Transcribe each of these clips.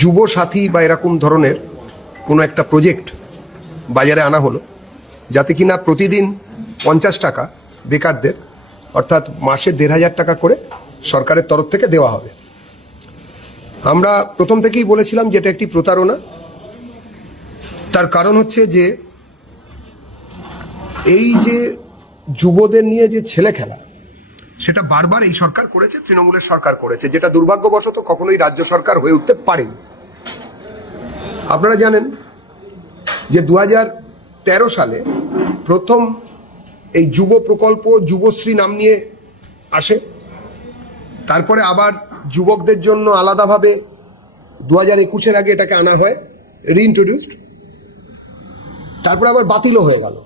যুব সাথী বা এরকম ধরনের কোনো একটা প্রজেক্ট বাজারে আনা হলো, যাতে কিনা প্রতিদিন 50 টাকা বেকারদের, অর্থাৎ মাসে 1,500 টাকা করে সরকারের তরফ থেকে দেওয়া হবে। আমরা প্রথম থেকেই বলেছিলাম যে এটা একটি প্রতারণা। তার কারণ হচ্ছে যে এই যে যুবদের নিয়ে যে ছেলে খেলা, সেটা বারবার এই সরকার করেছে, তৃণমূলের সরকার করেছে, যেটা দুর্ভাগ্যবশত কখনোই রাজ্য সরকার হয়ে উঠতে পারেনি। আপনারা জানেন যে 2013 সালে প্রথম এই যুব প্রকল্প যুবশ্রী নাম নিয়ে আসে। তারপরে আবার যুবকদের জন্য আলাদাভাবে 2021-এর আগে এটাকে আনা হয়, রিইন্ট্রোডিউসড। তারপরে আবার বাতিলও হয়ে গেল।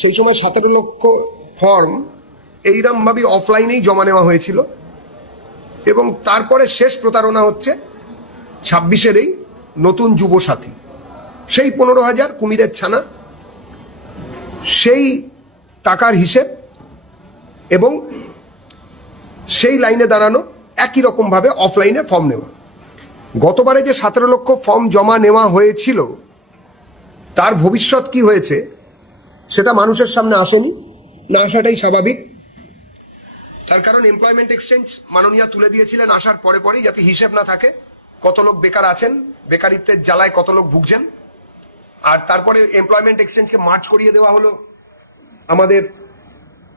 সেই সময় 17 লক্ষ ফর্ম এইরকমভাবে অফলাইনেই জমা নেওয়া হয়েছিল। এবং তারপরে শেষ প্রতারণা হচ্ছে 26-এর এই নতুন যুব সাথী, সেই 15,000 কুমিরের ছানা, সেই টাকার হিসেব এবং সেই লাইনে দাঁড়ানো, একই রকমভাবে অফলাইনে ফর্ম নেওয়া। গতবারে যে 17 লক্ষ ফর্ম জমা নেওয়া হয়েছিল, তার ভবিষ্যৎ কি হয়েছে সেটা মানুষের সামনে আসেনি, না আসাটাই স্বাভাবিক। তার কারণ এমপ্লয়মেন্ট এক্সচেঞ্জ মাননীয়া তুলে দিয়েছিলেন আসার পরে পরেই, যাতে হিসেব না থাকে কত লোক বেকার আছেন, বেকারিত্বের জ্বালায় কত লোক ভুগছেন। আর তারপরে এমপ্লয়মেন্ট এক্সচেঞ্জকে মার্চ করিয়ে দেওয়া হলো আমাদের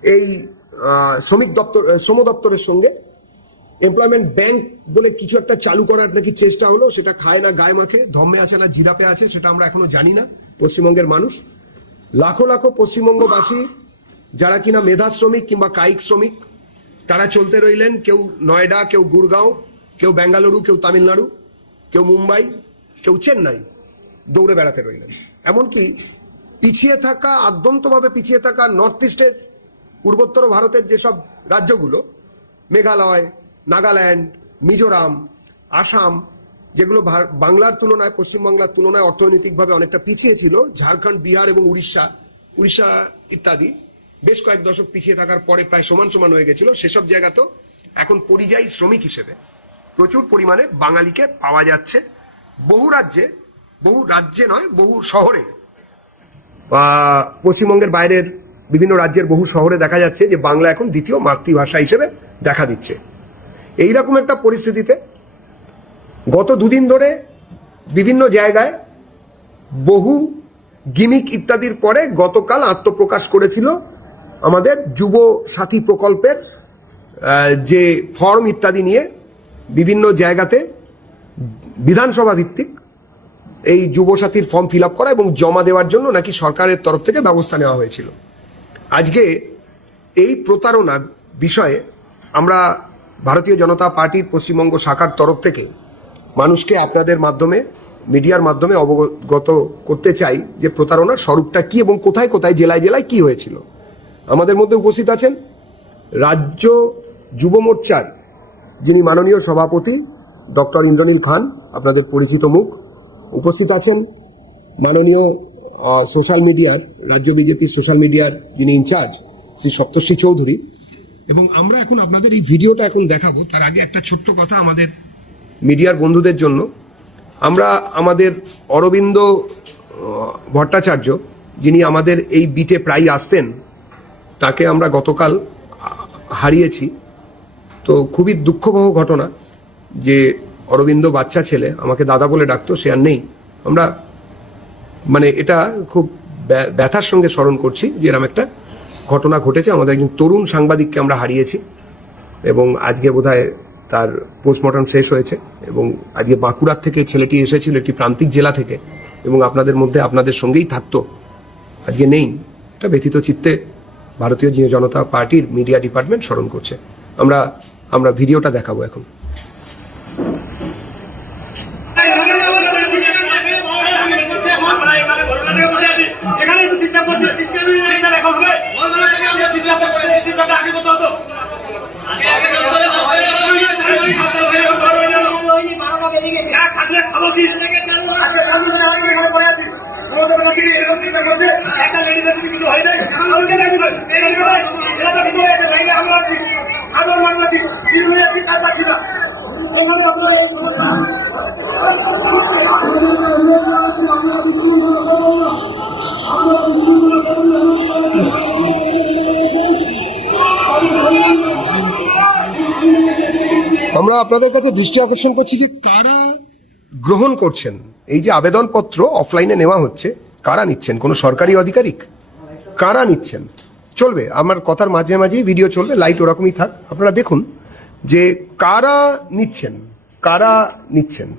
এই শ্রম দপ্তরের সঙ্গে। এমপ্লয়মেন্ট ব্যাংক বলে কিছু একটা চালু করার নাকি চেষ্টা হলো, সেটা খায় না গায়ে মাখে, ধম্মে আছে না জিরাপে আছে সেটা আমরা এখনো জানি না। পশ্চিমবঙ্গের মানুষ, লাখো লাখো পশ্চিমবঙ্গবাসী যারা কিনা মেধা শ্রমিক কিংবা কায়িক শ্রমিক, তারা চলতে রইলেন। কেউ নয়ডা, কেউ গুড়গাঁও, কেউ বেঙ্গালুরু, কেউ তামিলনাড়ু, কেউ মুম্বাই, কেউ চেন্নাই দৌড়ে বেড়াতে রইলেন। এমনকি পিছিয়ে থাকা, আদ্যন্তভাবে পিছিয়ে থাকা নর্থ ইস্টের, পূর্বোত্তর ভারতের যেসব রাজ্যগুলো, মেঘালয়, নাগাল্যান্ড, মিজোরাম, আসাম, যেগুলো বাংলার তুলনায়, পশ্চিমবাংলার তুলনায় অর্থনৈতিকভাবে অনেকটা পিছিয়ে ছিল, ঝাড়খণ্ড, বিহার এবং উড়িষ্যা ইত্যাদি বেশ কয়েক দশক পিছিয়ে থাকার পরে প্রায় সমান সমান হয়ে গেছিল, সেসব জায়গাতেও এখন পরিযায়ী শ্রমিক হিসেবে প্রচুর পরিমাণে বাঙালিকে পাওয়া যাচ্ছে। বহু রাজ্যে নয়, বহু শহরে, পশ্চিমবঙ্গের বাইরের বিভিন্ন রাজ্যের বহু শহরে দেখা যাচ্ছে যে বাংলা এখন দ্বিতীয় মাতৃভাষা হিসেবে দেখা দিচ্ছে। এইরকম একটা পরিস্থিতিতে গত দুদিন ধরে বিভিন্ন জায়গায় বহু গিমিক ইত্যাদির পরে গতকাল আত্মপ্রকাশ করেছিল আমাদের যুব সাথী প্রকল্পের যে ফর্ম ইত্যাদি নিয়ে বিভিন্ন জায়গাতে বিধানসভা ভিত্তিক এই যুব সাথীর ফর্ম ফিল আপ করা এবং জমা দেওয়ার জন্য নাকি সরকারের তরফ থেকে ব্যবস্থা নেওয়া হয়েছিল। আজকে এই প্রতারণা বিষয়ে আমরা ভারতীয় জনতা পার্টির পশ্চিমবঙ্গ শাখার তরফ থেকে মানুষকে আপনাদের মাধ্যমে, মিডিয়ার মাধ্যমে অবগত করতে চাই যে প্রতারণার স্বরূপটা কি এবং কোথায় কোথায়, জেলায় জেলায় কি হয়েছিল। আমাদের মধ্যে উপস্থিত আছেন রাজ্য যুব মোর্চার যিনি মাননীয় সভাপতি ডক্টর ইন্দ্রনীল খান, আপনাদের পরিচিত মুখ। উপস্থিত আছেন মাননীয় সোশ্যাল মিডিয়ার, রাজ্য বিজেপির সোশ্যাল মিডিয়ার যিনি ইনচার্জ, শ্রী সপ্তর্ষি চৌধুরী। এবং আমরা এখন আপনাদের এই ভিডিওটা এখন দেখাবো। তার আগে একটা ছোট্ট কথা আমাদের মিডিয়ার বন্ধুদের জন্য। আমরা আমাদের অরবিন্দ ভট্টাচার্য, যিনি আমাদের এই বিটে প্রায় আসতেন, তাকে আমরা গতকাল হারিয়েছি। তো খুবই দুঃখবহ ঘটনা যে অরবিন্দ বাচ্চা ছেলে, আমাকে দাদা বলে ডাকতো, সে আর নেই। আমরা এটা খুব ব্যথার সঙ্গে স্মরণ করছি যে এরকম একটা ঘটনা ঘটেছে। আমাদের একজন তরুণ সাংবাদিককে আমরা হারিয়েছি এবং আজকে বোধহয় তার পোস্টমর্টম শেষ হয়েছে। এবং আজকে বাঁকুড়ার থেকে ছেলেটি এসেছিল, একটি প্রান্তিক জেলা থেকে, এবং আপনাদের মধ্যে আপনাদের সঙ্গেই থাকতো, আজকে নেই। এটা ব্যথিত চিত্তে ভারতীয় জনতা পার্টির মিডিয়া ডিপার্টমেন্ট স্মরণ করছে। আমরা ভিডিওটা দেখাবো এখন। সাধারণ মানুষ আপনাদের কাছে দৃষ্টি আকর্ষণ করছি যে কারা গ্রহণ করছেন এই যে আবেদনপত্র অফলাইনে নেওয়া হচ্ছে, কারা নিচ্ছেন? কোনো সরকারি আধিকারিক? কারা নিচ্ছেন? চলবে, আমার কথার মাঝে মাঝেই ভিডিও চলবে, লাইট ওরকমই থাক, আপনারা দেখুন যে কারা নিচ্ছেন, কারা নিচ্ছেন।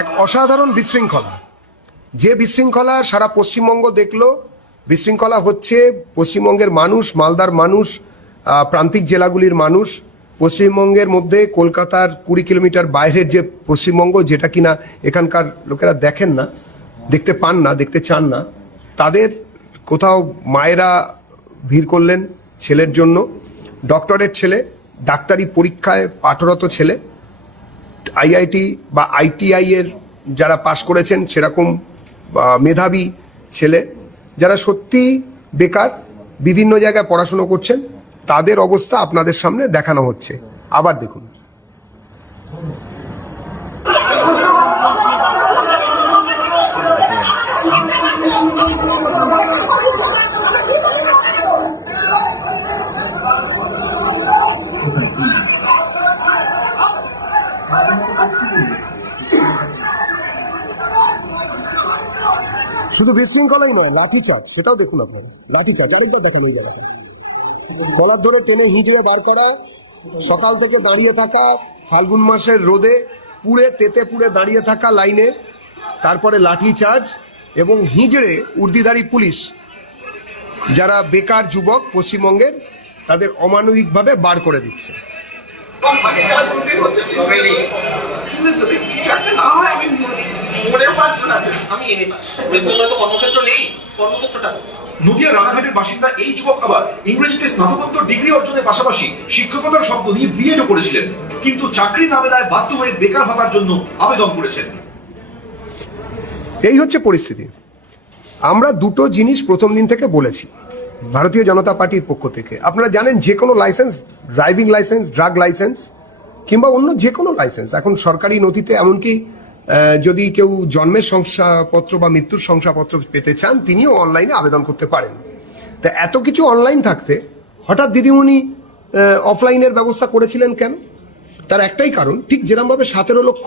এক অসাধারণ বিশৃঙ্খলা, যে বিশৃঙ্খলা সারা পশ্চিমবঙ্গ দেখলো। বিশৃঙ্খলা হচ্ছে পশ্চিমবঙ্গের মানুষ, মালদার মানুষ, প্রান্তিক জেলাগুলির মানুষ, পশ্চিমবঙ্গের মধ্যে কলকাতার 20 কিলোমিটার বাইরের যে পশ্চিমবঙ্গ, যেটা কিনা এখানকার লোকেরা দেখেন না, দেখতে পান না, দেখতে চান না, তাদের কোথাও মায়েরা ভিড় করলেন ছেলের জন্য, ডক্টরের ছেলে, ডাক্তারি পরীক্ষায় পাঠরত ছেলে, আইআইটি বা আইটিআই এর যারা পাশ করেছেন সেরকম মেধাবী ছেলে, যারা সত্যি বেকার, বিভিন্ন জায়গায় পড়াশুনো করছেন, তাদের অবস্থা আপনাদের সামনে দেখানো হচ্ছে। আবার দেখুন। শুধু বিশৃঙ্খলাই নয়, লাঠিচার্জ, সেটাও দেখুন আপনারা। লাঠিচার্জ আরেকবার দেখেন এই জায়গাটা, কলার ধরে টেনে হিঁচড়ে বার করা, সকাল থেকে দাঁড়িয়ে থাকা, ফাল্গুন মাসের রোদে পুড়ে তেতে পুড়ে দাঁড়িয়ে থাকা লাইনে, তারপরে লাঠিচার্জ এবং হিঁচড়ে উর্দিধারী পুলিশ যারা বেকার যুবক পশ্চিমবঙ্গের, তাদের অমানবিকভাবে বার করে দিচ্ছে। নদিয়া রানাঘাটের বাসিন্দা এই যুবক আবার ইংরেজিতে স্নাতকোত্তর ডিগ্রি অর্জনের পাশাপাশি শিক্ষকতার শব্দ নিয়ে বিএডও করেছিলেন, কিন্তু চাকরি না মেলায় বাধ্য হয়ে বেকার ভাতার জন্য আবেদন করেছেন। এই হচ্ছে পরিস্থিতি। আমরা দুটো জিনিস প্রথম দিন থেকে বলেছি ভারতীয় জনতা পার্টির পক্ষ থেকে। আপনারা জানেন যে কোনো licence, driving licence, drug licence কিংবা অন্য যে কোনো লাইসেন্স এখন সরকারি নথিতে, এমনকি যদি কেউ জন্মের শংসাপত্র বা মৃত্যুর শংসাপত্র পেতে চান, তিনিও অনলাইনে আবেদন করতে পারেন। তা এত কিছু অনলাইন থাকতে হঠাৎ দিদিমণি অফলাইনের ব্যবস্থা করেছিলেন কেন? তার একটাই কারণ, ঠিক যেরকমভাবে 17 লক্ষ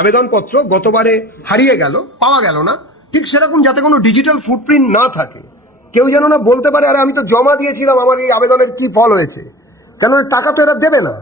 আবেদনপত্র গতবারে হারিয়ে গেল, পাওয়া গেল না, ঠিক সেরকম যাতে কোনো ডিজিটাল ফুটপ্রিন্ট না থাকে, কেউ যেন না বলতে পারে আরে আমি তো জমা দিয়েছিলাম, আমার এই আবেদনের কি ফল হয়েছে, কেন টাকা তো এরা দেবে না।